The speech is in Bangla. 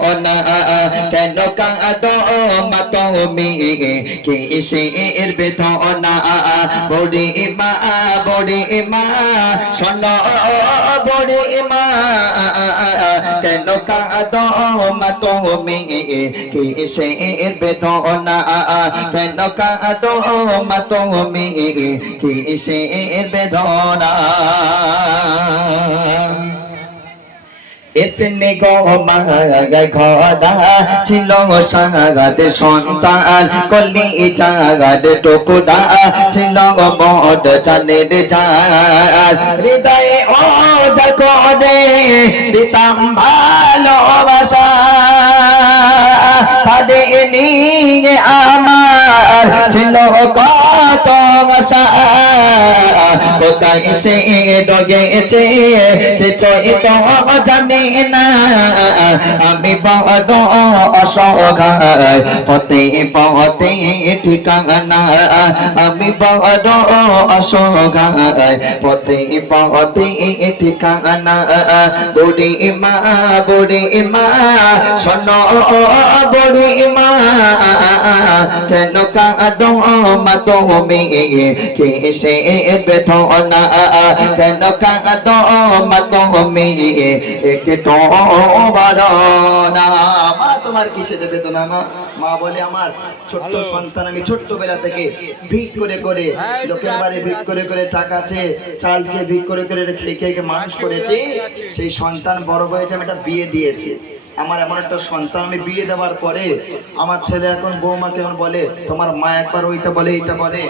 না কেন কাঁদো মা তুমি কিসের বেদনা বড়ি মা শোনো বড়ি মা কেন কাঁদো মা তুমি কিসের বেদনা কেন কাঁদো মা তুমি কিসের বেদনা এসনে গো মাগা ঘোড়া ছিল সাগাদ সন্তান কলি জাগাদ টুকুরা ছিল মোট চাঁদের চাঁদ হৃদয়ে ও করে দিতাম ভালোবাসা তাদের নিয়ে আমার ছিল কত আশা কোথায় সে ডগেছে চৈত জানি না আমি বড় অসহায় পথে পথে ঠিকানা আমি বড় অসহায় পথে পথে ঠিকানা বুড়ি মা শোনো বুড়ি মা কেন কাঁদো মা তুমি কিসের বেদনা কেন কাঁদো মা তুমি একটু বারনা মা তোমার কিসের বেদনা মা বলে আমার ছোট্ট সন্তান আমি ছোট্টবেলা থেকে ভিক করে করে লোকের বাড়ি ভিক করে করে টাকা চেয়ে চাল চেয়ে ভিক করে করে রেখে মানুষ করেছি সেই সন্তান বড় হয়েছে আমি একটা বিয়ে দিয়েছি আমার এমন একটা সন্তান আমি বিয়ে দেওয়ার পরে আমার ছেলে এখন বৌমাকে এখন বলে তোমার মা একবার ওইটা বলে এইটা বলে